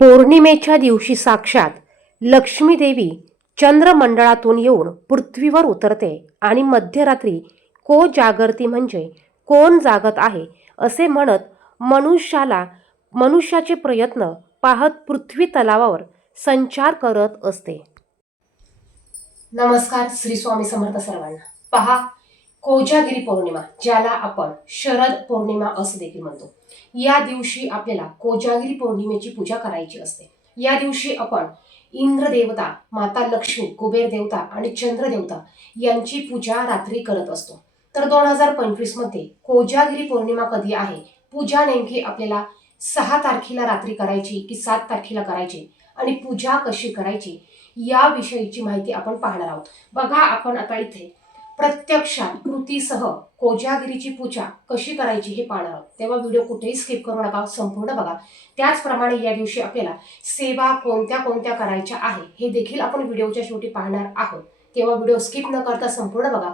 पौर्णिमेच्या दिवशी साक्षात लक्ष्मी देवी चंद्रमंडळातून येऊन पृथ्वीवर उतरते आणि मध्यरात्री को जागरती म्हणजे कोण जागत आहे असे म्हणत मनुष्याचे प्रयत्न पाहत पृथ्वी तलावावर संचार करत असते. नमस्कार, श्री स्वामी समर्थ सर्वांना. पहा, कोजागिरी पौर्णिमा, ज्याला आपण शरद पौर्णिमा असं देखील म्हणतो, या दिवशी आपल्याला कोजागिरी पौर्णिमेची पूजा करायची असते. या दिवशी आपण इंद्र देवता, माता लक्ष्मी, कुबेर देवता आणि चंद्र देवता यांची पूजा रात्री करत असतो. तर 2025 मध्ये कोजागिरी पौर्णिमा कधी आहे, पूजा नेमकी आपल्याला 6 तारखेला रात्री करायची की 7 तारखेला करायची आणि पूजा कशी करायची याविषयीची माहिती आपण पाहणार आहोत. बघा, आपण आता इथे प्रत्यक्षात कृतीसह कोजागिरीची पूजा कशी करायची हे पाहणार आहोत. तेव्हा व्हिडिओ कुठेही स्किप करू नका, संपूर्ण बघा. त्याचप्रमाणे या दिवशी आपल्याला सेवा कोणत्या कोणत्या करायच्या आहे हे देखील आपण व्हिडिओच्या शेवटी पाहणार आहोत. तेव्हा व्हिडिओ स्किप न करता संपूर्ण बघा.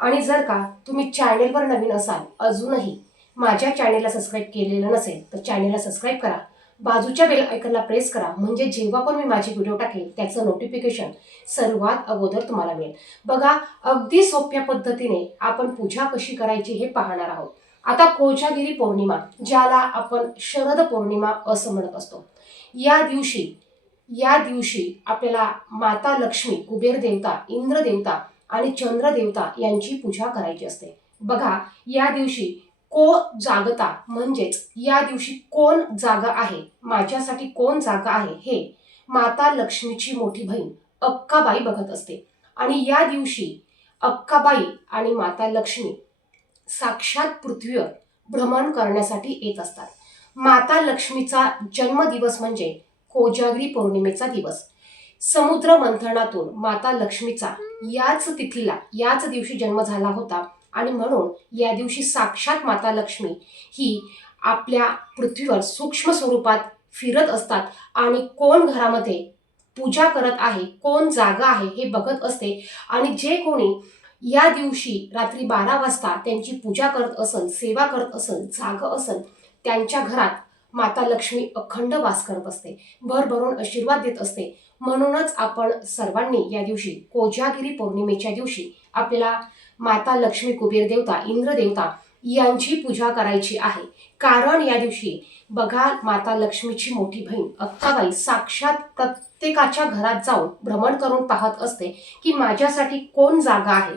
आणि जर का तुम्ही चॅनेलवर नवीन असाल, अजूनही माझ्या चॅनेलला सबस्क्राईब केलेलं नसेल तर चॅनेलला सबस्क्राईब करा, बाजूच्या बेल आयकॉनला प्रेस करा, म्हणजे जेव्हा पण मी माझी व्हिडिओ टाकेल त्याचं नोटिफिकेशन सर्वात अगोदर तुम्हाला मिळेल. बघा, अगदी सोप्या पद्धतीने आपण पूजा कशी करायची हे पाहणार आहोत. आता कोजागिरी पौर्णिमा, ज्याला आपण शरद पौर्णिमा असं म्हणत असतो, या दिवशी आपल्याला माता लक्ष्मी, कुबेर देवता, इंद्र देवता आणि चंद्र देवता यांची पूजा करायची असते. बघा, या दिवशी को जागता म्हणजेच या दिवशी कोण जागा आहे, माझ्यासाठी कोण जागा आहे हे माता लक्ष्मीची मोठी बहीण अक्काबाई बघत असते. आणि या दिवशी अक्काबाई आणि माता लक्ष्मी साक्षात पृथ्वीवर भ्रमण करण्यासाठी येत असतात. माता लक्ष्मीचा जन्मदिवस म्हणजे कोजागिरी पौर्णिमेचा दिवस. समुद्र मंथनातून माता लक्ष्मीचा याच दिवशी जन्म झाला होता आणि म्हणून या दिवशी साक्षात माता लक्ष्मी ही आपल्या पृथ्वीवर सूक्ष्म स्वरूपात फिरत असतात आणि कोण घरामध्ये पूजा करत आहे, कोण जागा आहे हे बघत असते. आणि जे कोणी या दिवशी रात्री 12 वाजता त्यांची पूजा करत असेल, सेवा करत असेल, जाग असेल, त्यांच्या घरात माता लक्ष्मी अखंड वास करत असते, भरभरून आशीर्वाद देत असते. म्हणूनच आपण सर्वांनी या दिवशी कोजागिरी पौर्णिमेच्या दिवशी आपल्याला माता लक्ष्मी, कुबेर देवता, इंद्र देवता यांची पूजा करायची आहे. कारण या दिवशी बघा, माता लक्ष्मीची मोठी बहीण अक्काबाई साक्षात प्रत्येकाच्या घरात जाऊन भ्रमण करून पाहत असते की माझ्यासाठी कोण जागा आहे.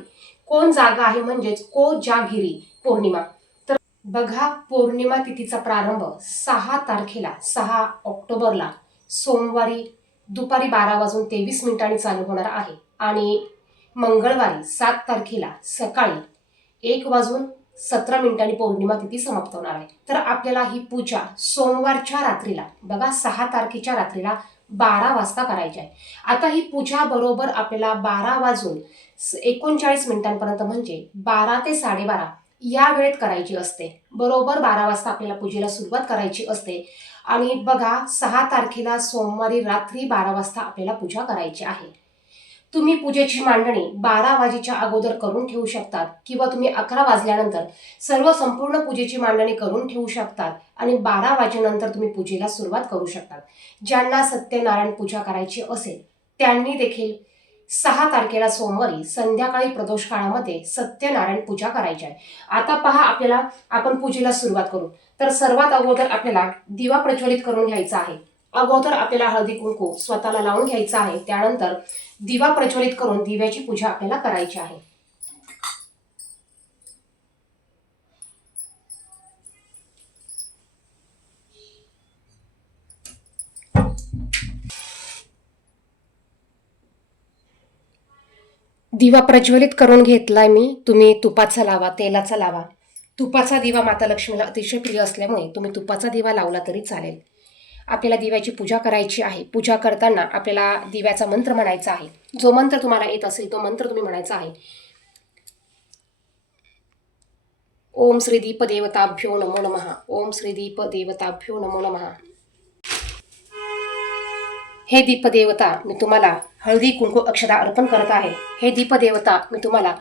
कोण जागा आहे म्हणजेच कोजागिरी पौर्णिमा. तर बघा, पौर्णिमा तिथीचा प्रारंभ 6 तारखेला, 6 ऑक्टोबरला सोमवारी दुपारी 12:23 चालू होणार आहे आणि मंगळवारी 7 तारखेला सकाळी 1:17 पौर्णिमा तिथी समाप्त होणार आहे. तर आपल्याला ही पूजा सोमवारच्या रात्रीला, बघा 6 तारखेच्या रात्रीला 12 वाजता करायची आहे. आता ही पूजा बरोबर आपल्याला 12:39 पर्यंत म्हणजे 12 ते 12:30 या वेळेत करायची असते. बरोबर 12 वाजता आपल्याला पूजेला सुरुवात करायची असते. आणि बघा, 6 तारखेला सोमवारी रात्री 12 वाजता आपल्याला पूजा करायची आहे. तुम्ही पूजेची मांडणी 12 वाजेच्या अगोदर करून ठेवू शकतात किंवा तुम्ही 11 वाजल्यानंतर संपूर्ण पूजेची मांडणी करून ठेवू शकतात आणि 12 वाजेनंतर तुम्ही पूजेला सुरुवात करू शकतात. ज्यांना सत्यनारायण पूजा करायची असेल त्यांनी देखील 6 तारखेला सोमवारी संध्याकाळी प्रदोष काळामध्ये सत्यनारायण पूजा करायची आहे. आता पहा, आपण पूजेला सुरुवात करू. तर सर्वात अगोदर आपल्याला दिवा प्रज्वलित करून घ्यायचा आहे. अगोदर आपल्याला हळदी कुंकू स्वतःला लावून घ्यायचा आहे. त्यानंतर दिवा प्रज्वलित करून दिव्याची पूजा आपल्याला करायची आहे. दिवा प्रज्वलित करून घेतलाय मी. तुम्ही तुपाचा लावा, तेलाचा लावा. तुपाचा दिवा माता लक्ष्मीला अतिशय प्रिय असल्यामुळे तुम्ही तुपाचा दिवा लावला तरी चालेल. आपल्याला दिव्याची पूजा करायची आहे. पूजा करताना आपल्याला दिव्याचा मंत्र म्हणायचा आहे. जो मंत्र तुम्हाला येत असेल तो मंत्र तुम्ही म्हणायचा आहे. ओम श्री दीप देवताभ्यो नमो नमः. ओम श्री दीप देवताभ्यो नमो नमः. हे दीपदेवता, मी तुम्हाला हळदी कुंकू अक्षता अर्पण करत आहे. हे दीपदेवता, मी तुम्हाला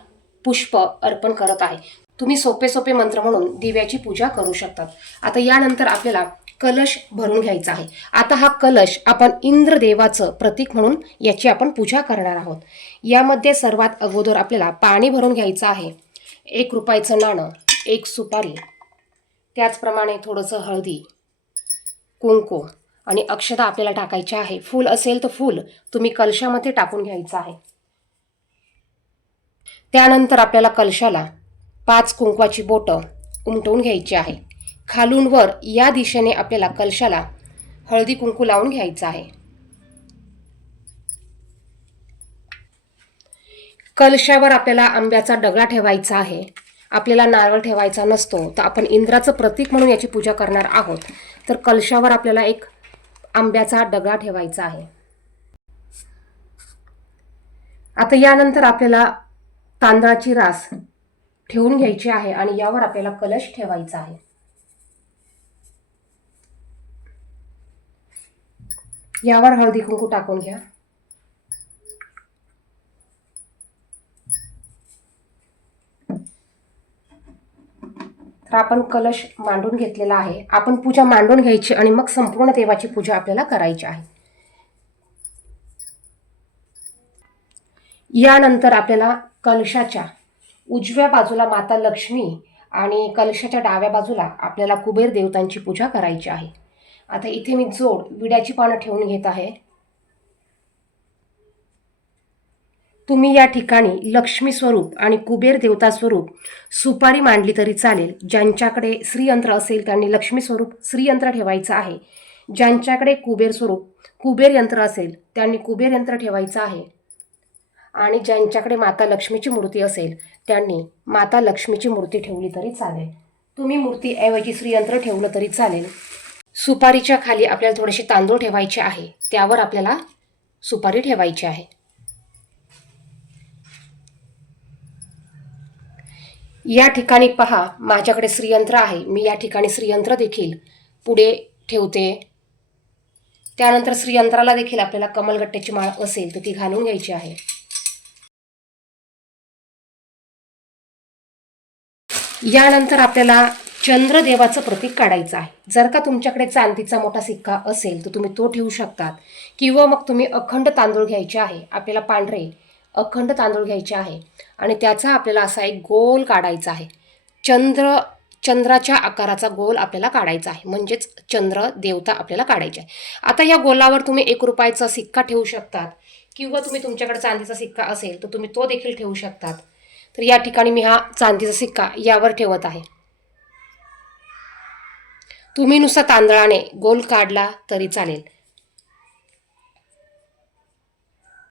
पुष्प अर्पण करत आहे. तुम्ही सोपे सोपे मंत्र म्हणून दिव्याची पूजा करू शकतात. आता यानंतर आपल्याला कलश भरून घ्यायचा आहे. आता हा कलश आपण इंद्रदेवाचं प्रतीक म्हणून याची आपण पूजा करणार आहोत. यामध्ये सर्वात अगोदर आपल्याला पाणी भरून घ्यायचं आहे. 1 रुपयाचं नाणं, 1 सुपारी, त्याचप्रमाणे थोडंसं हळदी, कुंकू आणि अक्षता आपल्याला टाकायच्या आहे. फूल असेल तर फूल तुम्ही कलशामध्ये टाकून घ्यायचं आहे. त्यानंतर आपल्याला कलशाला 5 कुंकवाची बोटं उमटवून घ्यायची आहे. खालून वर या दिशेने आपल्याला कलशाला हळदी कुंकू लावून घ्यायचं आहे. कलशावर आपल्याला आंब्याचा डगळा ठेवायचा आहे. आपल्याला नारळ ठेवायचा नसतो, तर आपण इंद्राचं प्रतीक म्हणून याची पूजा करणार आहोत. तर कलशावर आपल्याला एक आंब्याचा डगळा ठेवायचा आहे. आता यानंतर आपल्याला तांदळाची रास ठेवून घ्यायची आहे आणि यावर आपल्याला कलश ठेवायचा आहे. यावर हळदी कुंकू टाकून घ्या. तर आपण कलश मांडून घेतलेला आहे. आपण पूजा मांडून घ्यायची आणि मग संपूर्ण देवाची पूजा आपल्याला करायची आहे. यानंतर आपल्याला कलशाच्या उजव्या बाजूला माता लक्ष्मी आणि कलशाच्या डाव्या बाजूला आपल्याला कुबेर देवतांची पूजा करायची आहे. आता इथे मी जोड विड्याची पानं ठेवून घेत आहे. तुम्ही या ठिकाणी लक्ष्मी स्वरूप आणि कुबेर देवता स्वरूप सुपारी मांडली तरी चालेल. ज्यांच्याकडे श्रीयंत्र असेल त्यांनी लक्ष्मी स्वरूप श्रीयंत्र ठेवायचं आहे. ज्यांच्याकडे कुबेर स्वरूप कुबेर यंत्र असेल त्यांनी कुबेर यंत्र ठेवायचं आहे. आणि ज्यांच्याकडे माता लक्ष्मीची मूर्ती असेल त्यांनी माता लक्ष्मीची मूर्ती ठेवली तरी चालेल. तुम्ही मूर्तीऐवजी श्रीयंत्र ठेवलं तरी चालेल. सुपारीच्या खाली आपल्याला थोडेसे तांदूळ ठेवायचे आहे. त्यावर आपल्याला सुपारी ठेवायची आहे. या ठिकाणी पहा, माझ्याकडे श्रीयंत्र आहे. मी या ठिकाणी श्रीयंत्र देखील पुढे ठेवते. त्यानंतर श्रीयंत्राला देखील आपल्याला कमलगट्ट्याची माळ असेल तर ती घालून घ्यायची आहे. यानंतर आपल्याला चंद्रदेवाचं प्रतीक काढायचं आहे. जर का तुमच्याकडे चांदीचा मोठा सिक्का असेल तर तुम्ही तो ठेवू शकतात, किंवा मग तुम्ही अखंड तांदूळ घ्यायचे आहे. आपल्याला पांढरे अखंड तांदूळ घ्यायचे आहे आणि त्याचा आपल्याला असा एक गोल काढायचा आहे. चंद्राच्या आकाराचा गोल आपल्याला काढायचा आहे, म्हणजेच चंद्र देवता आपल्याला काढायचे आहे. आता या गोलावर तुम्ही 1 रुपयाचा सिक्का ठेवू शकतात, किंवा तुम्ही तुमच्याकडे चांदीचा सिक्का असेल तर तुम्ही तो देखील ठेवू शकतात. तर या ठिकाणी मी हा चांदीचा सिक्का यावर ठेवत आहे. तुम्ही नुसता तांदळाने गोल काढला तरी चालेल.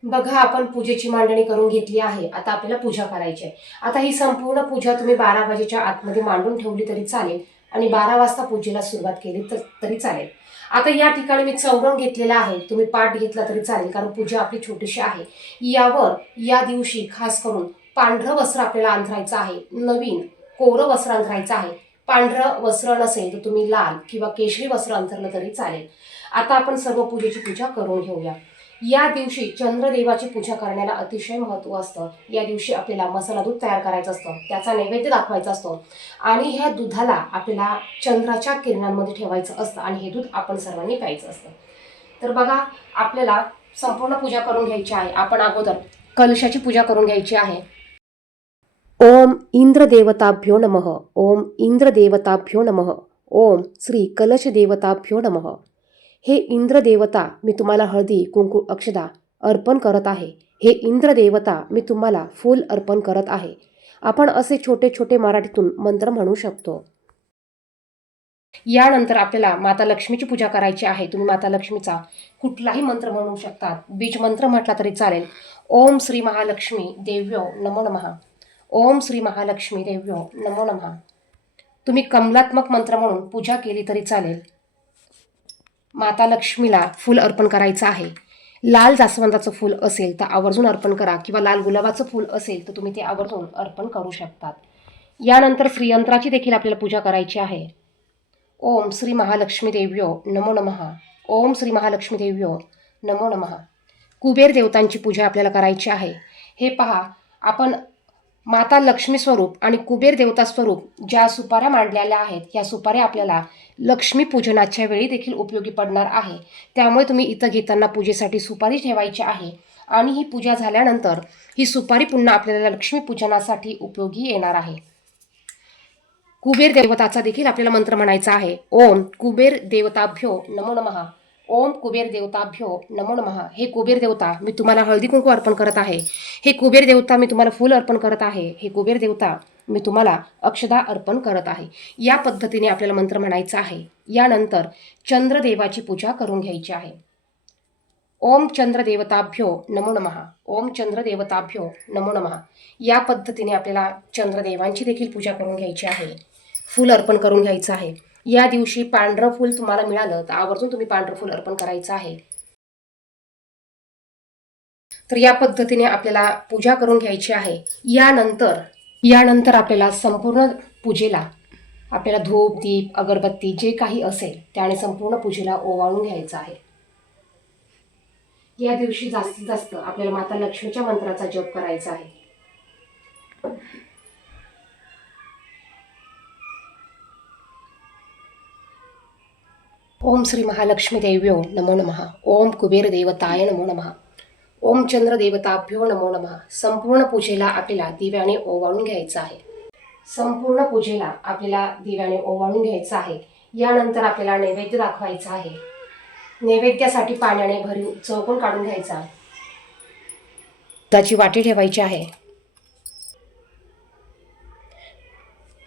बघा, आपण पूजेची मांडणी करून घेतली आहे. आता आपल्याला पूजा करायची आहे. आता ही संपूर्ण पूजा तुम्ही 12 वाजेच्या आतमध्ये मांडून ठेवली तरी चालेल आणि 12 वाजता पूजेला सुरुवात केली तरी चालेल. आता या ठिकाणी मी चौरंग घेतलेला आहे. तुम्ही पाट घेतला तरी चालेल, कारण पूजा आपली छोटीशी आहे. यावर या दिवशी खास करून पांढरं वस्त्र आपल्याला अंथरायचं आहे. नवीन कोरं वस्त्र अंथरायचं आहे. पांढरं वस्त्र नसेल तर तुम्ही लाल किंवा केशरी वस्त्र अंथरलं तरी चालेल. आता आपण सर्व पूजेची पूजा करून घेऊया. या दिवशी चंद्रदेवाची पूजा करण्याला अतिशय महत्त्व असतं. या दिवशी आपल्याला मसाला दूध तयार करायचं असतं, त्याचा नैवेद्य दाखवायचा असतो आणि ह्या दुधाला आपल्याला चंद्राच्या किरणांमध्ये ठेवायचं असतं आणि हे दूध आपण सर्वांनी प्यायचं असतं. तर बघा, आपल्याला संपूर्ण पूजा करून घ्यायची आहे. आपण अगोदर कलशाची पूजा करून घ्यायची आहे. ओम इंद्रदेवताभ्यो नमः. ओम इंद्रदेवताभ्यो नमः. ओम श्री कलश देवताभ्यो नमः. हे इंद्रदेवता, मी तुम्हाला हळदी कुंकू अक्षदा अर्पण करत आहे. हे इंद्रदेवता, मी तुम्हाला फूल अर्पण करत आहे. आपण असे छोटे छोटे मराठीतून मंत्र म्हणू शकतो. यानंतर आपल्याला माता लक्ष्मीची पूजा करायची आहे. तुम्ही माता लक्ष्मीचा कुठलाही मंत्र म्हणू शकतात. बीज मंत्र म्हटला तरी चालेल. ओम श्री महालक्ष्मी देव्यो नमो नमः. ओम श्री महालक्ष्मी देव्यो नमो नमः. तुम्ही कमलात्मक मंत्र म्हणून पूजा केली तरी चालेल. माता लक्ष्मीला फूल अर्पण करायचं आहे. लाल जास्वंदाचं फूल असेल तर आवर्जून अर्पण करा, किंवा लाल गुलाबाचं फूल असेल तर तुम्ही ते आवर्जून अर्पण करू शकतात. यानंतर श्रीयंत्राची देखील आपल्याला पूजा करायची आहे. ओम श्री महालक्ष्मी देव्यो नमो नमः. ओम श्री महालक्ष्मी देव्यो नमो नमः. कुबेर देवतांची पूजा आपल्याला करायची आहे. हे पहा, आपण माता लक्ष्मी स्वरूप आणि कुबेर देवता स्वरूप ज्या सुपाऱ्या मांडलेल्या आहेत या सुपाऱ्या आपल्याला लक्ष्मी पूजनाच्या वेळी देखील उपयोगी पडणार आहे. त्यामुळे तुम्ही इथं घेताना पूजेसाठी सुपारी ठेवायची आहे आणि ही पूजा झाल्यानंतर ही सुपारी पुन्हा आपल्याला लक्ष्मी पूजनासाठी उपयोगी येणार आहे. कुबेर देवताचा देखील आपल्याला मंत्र म्हणायचा आहे. ओम कुबेर देवताभ्यो नमो नमः. ओम कुबेर देवताभ्यो नमो नमः. हे कुबेर देवता मी तुम्हाला हळदी कुंकू अर्पण करत आहे. हे कुबेर देवता मी तुम्हाला फूल अर्पण करत आहे. हे कुबेर देवता मी तुम्हाला अक्षदा अर्पण करत आहे. या पद्धतीने आपल्याला मंत्र म्हणायचा आहे. यानंतर चंद्रदेवाची पूजा करून घ्यायची आहे. ओम चंद्रदेवताभ्यो नमो नमः. ओम चंद्रदेवताभ्यो नमो नमः. या पद्धतीने आपल्याला चंद्रदेवांची देखील पूजा करून घ्यायची आहे. फूल अर्पण करून घ्यायचं आहे. या दिवशी पांढरं फूल तुम्हाला मिळालं तर आवर्जून तुम्ही पांढरं फूल अर्पण करायचं आहे. तर या पद्धतीने आपल्याला पूजा करून घ्यायची आहे. यानंतर आपल्याला संपूर्ण पूजेला आपल्याला धूप दीप अगरबत्ती जे काही असेल त्याने संपूर्ण पूजेला ओवाळून घ्यायचं आहे. या दिवशी जास्तीत जास्त आपल्याला माता लक्ष्मीच्या मंत्राचा जप करायचा आहे. ओम श्री महालक्ष्मी देव्यो नमो नमः. ओम कुबेर देवताय नमो नमः. ओम चंद्र देवताभ्यो नमो नमः. संपूर्ण पूजेला आपल्याला दिव्याने ओवाळून घ्यायचं आहे. संपूर्ण पूजेला आपल्याला दिव्याने ओवाळून घ्यायचं आहे. यानंतर आपल्याला नैवेद्य दाखवायचा आहे. नैवेद्यासाठी पाण्याने भरीव चौकोन काढून घ्यायचा. दुधाची वाटी ठेवायची आहे.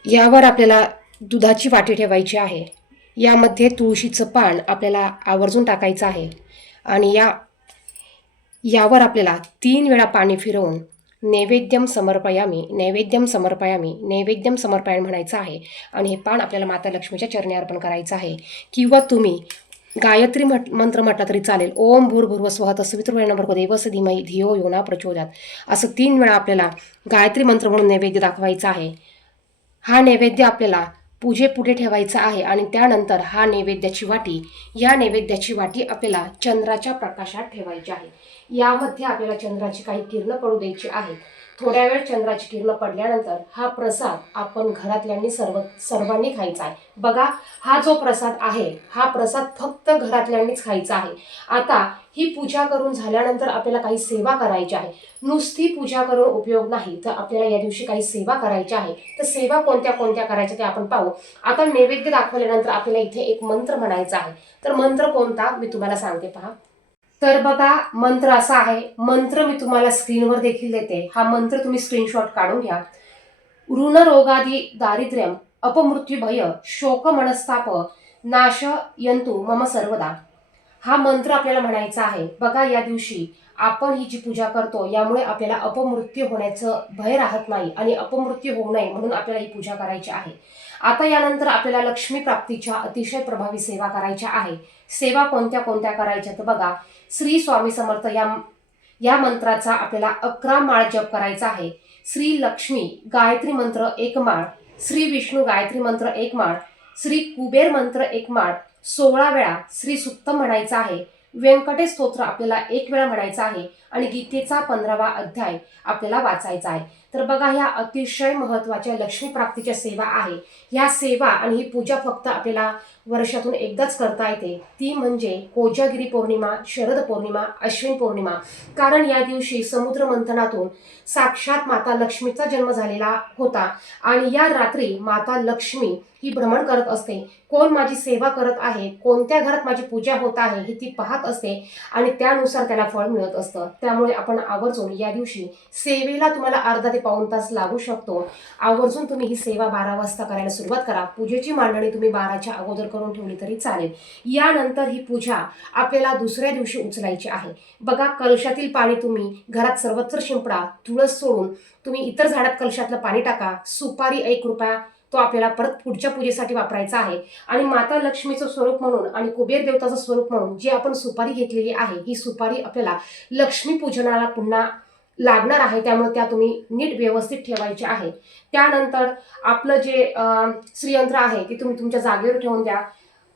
यावर आपल्याला दुधाची वाटी ठेवायची आहे. यामध्ये तुळशीचं पान आपल्याला आवर्जून टाकायचं आहे आणि यावर आपल्याला 3 वेळा पाणी फिरवून नैवेद्यम समर्पयामी नैवेद्यम समर्पयामी नैवेद्यम समर्पयामी म्हणायचं आहे. आणि हे पान आपल्याला माता लक्ष्मीच्या चरणी अर्पण करायचं आहे. किंवा तुम्ही गायत्री मंत्र म्हटला तरी चालेल. ओम भूर्भुवस्वः तत्सवितुर्वरेण्यं भर्गो देवस्य धीमहि धियो यो न प्रचोदयात्. असं 3 वेळा आपल्याला गायत्री मंत्र म्हणून नैवेद्य दाखवायचा आहे. हा नैवेद्य आपल्याला पूजेपुढे ठेवायचा आहे आणि त्यानंतर या नैवेद्याची वाटी आपल्याला चंद्राच्या प्रकाशात ठेवायची आहे. यामध्ये आपल्याला चंद्राची काही किरणं पडू द्यायची आहेत. थोड्या वेळ चंद्राची किरणं पडल्यानंतर हा प्रसाद आपण घरातल्यांनी सर्वांनी खायचा आहे. बघा, हा जो प्रसाद आहे हा प्रसाद फक्त घरातल्यांनीच खायचा आहे. आता ही पूजा करून झाल्यानंतर आपल्याला काही सेवा करायची आहे. नुसती पूजा करून उपयोग नाही, तर आपल्याला या दिवशी काही सेवा करायची आहे. तर सेवा कोणत्या कोणत्या करायच्या ते आपण पाहू. आता नैवेद्य दाखवल्यानंतर आपल्याला इथे एक मंत्र म्हणायचा आहे. तर मंत्र कोणता मी तुम्हाला सांगते, पहा. तर बघा, मंत्र असा आहे. मंत्र मी तुम्हाला स्क्रीनवर देखील देते. हा मंत्र तुम्ही स्क्रीनशॉट काढून घ्या. ऋण रोगादी दारिद्र्यम अपमृत्यू भय शोक मनस्ताप नाशयंतु मम सर्वदा. हा मंत्र आपल्याला म्हणायचा आहे. बघा, या दिवशी आपण ही जी पूजा करतो यामुळे आपल्याला अपमृत्यू होण्याचं भय राहत नाही आणि अपमृत्यू होऊ नये म्हणून आपल्याला ही पूजा करायची आहे. आता यानंतर आपल्याला लक्ष्मी प्राप्तीच्या अतिशय प्रभावी सेवा करायच्या आहे. सेवा कोणत्या कोणत्या करायच्या तर बघा, श्री स्वामी समर्थ या मंत्राचा आपल्याला 11 माळ जप करायचा आहे. श्री लक्ष्मी गायत्री मंत्र 1 माळ, श्री विष्णू गायत्री मंत्र 1 माळ, श्री कुबेर मंत्र 1 माळ, 16 वेळा श्री सुक्तम म्हणायचा आहे. व्यंकटेश स्तोत्र आपल्याला 1 वेळा म्हणायचा आहे आणि गीतेचा 15वा अध्याय आपल्याला वाचायचा आहे. तर बघा, ह्या अतिशय महत्त्वाच्या लक्ष्मी प्राप्तीच्या सेवा आहे. ह्या सेवा आणि ही पूजा फक्त आपल्याला वर्षातून एकदाच करता येते. ती म्हणजे कोजागिरी पौर्णिमा, शरद पौर्णिमा, अश्विन पौर्णिमा. कारण या दिवशी समुद्र मंथनातून साक्षात माता लक्ष्मीचा जन्म झालेला होता आणि या रात्री माता लक्ष्मी ही भ्रमण करत असते. कोण माझी सेवा करत आहे, कोणत्या घरात माझी पूजा होत आहे हे ती पाहत असते आणि त्यानुसार त्याला फळ मिळत असतं. त्यामुळे आपण आवर्जून या दिवशी सेवेला तुम्हाला अर्धा ते पाऊण तास लागू शकतो. आवर्जून तुम्ही ही सेवा 12 वाजता करायला सुरुवात करा. पूजेची मांडणी तुम्ही 12च्या अगोदर करून ठेवली तरी चालेल. यानंतर ही पूजा आपल्याला दुसऱ्या दिवशी उचलायची आहे. बघा, कलशातील पाणी तुम्ही घरात सर्वत्र शिंपडा. तुळस सोडून तुम्ही इतर झाडात कलशातलं पाणी टाका. सुपारी 1 रुपया तो आपल्याला परत पुढच्या पूजेसाठी वापरायचा आहे. आणि माता लक्ष्मीचं स्वरूप म्हणून आणि कुबेर देवताचं स्वरूप म्हणून जी आपण सुपारी घेतलेली आहे ही सुपारी आपल्याला लक्ष्मी पूजनाला पुन्हा लागणार आहे. त्यामुळे त्या तुम्ही नीट व्यवस्थित ठेवायच्या आहे. त्यानंतर आपलं जे श्रीयंत्र आहे ते तुम्ही तुमच्या जागेवर ठेवून द्या.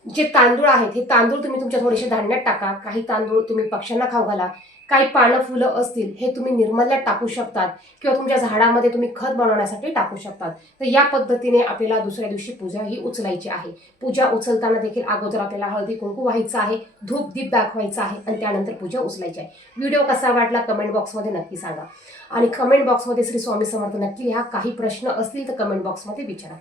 जे तांदूळ आहेत हे तांदूळ तुम्ही तुमच्या थोडेसे धान्यात टाका, काही तांदूळ तुम्ही पक्ष्यांना खाऊ घाला, काही पानं फुलं असतील हे तुम्ही निर्मल्यात टाकू शकतात किंवा तुमच्या झाडामध्ये तुम्ही खत बनवण्यासाठी टाकू शकतात. तर या पद्धतीने आपल्याला दुसऱ्या दिवशी पूजा ही उचलायची आहे. पूजा उचलताना देखील अगोदर आपल्याला हळदी कुंकू व्हायचं आहे, धूप दीप दाखवायचा आहे आणि त्यानंतर पूजा उचलायची आहे. व्हिडिओ कसा वाटला कमेंट बॉक्समध्ये नक्की सांगा आणि कमेंट बॉक्समध्ये श्री स्वामी समर्थ नक्की लिहा. काही प्रश्न असतील तर कमेंट बॉक्समध्ये विचारा.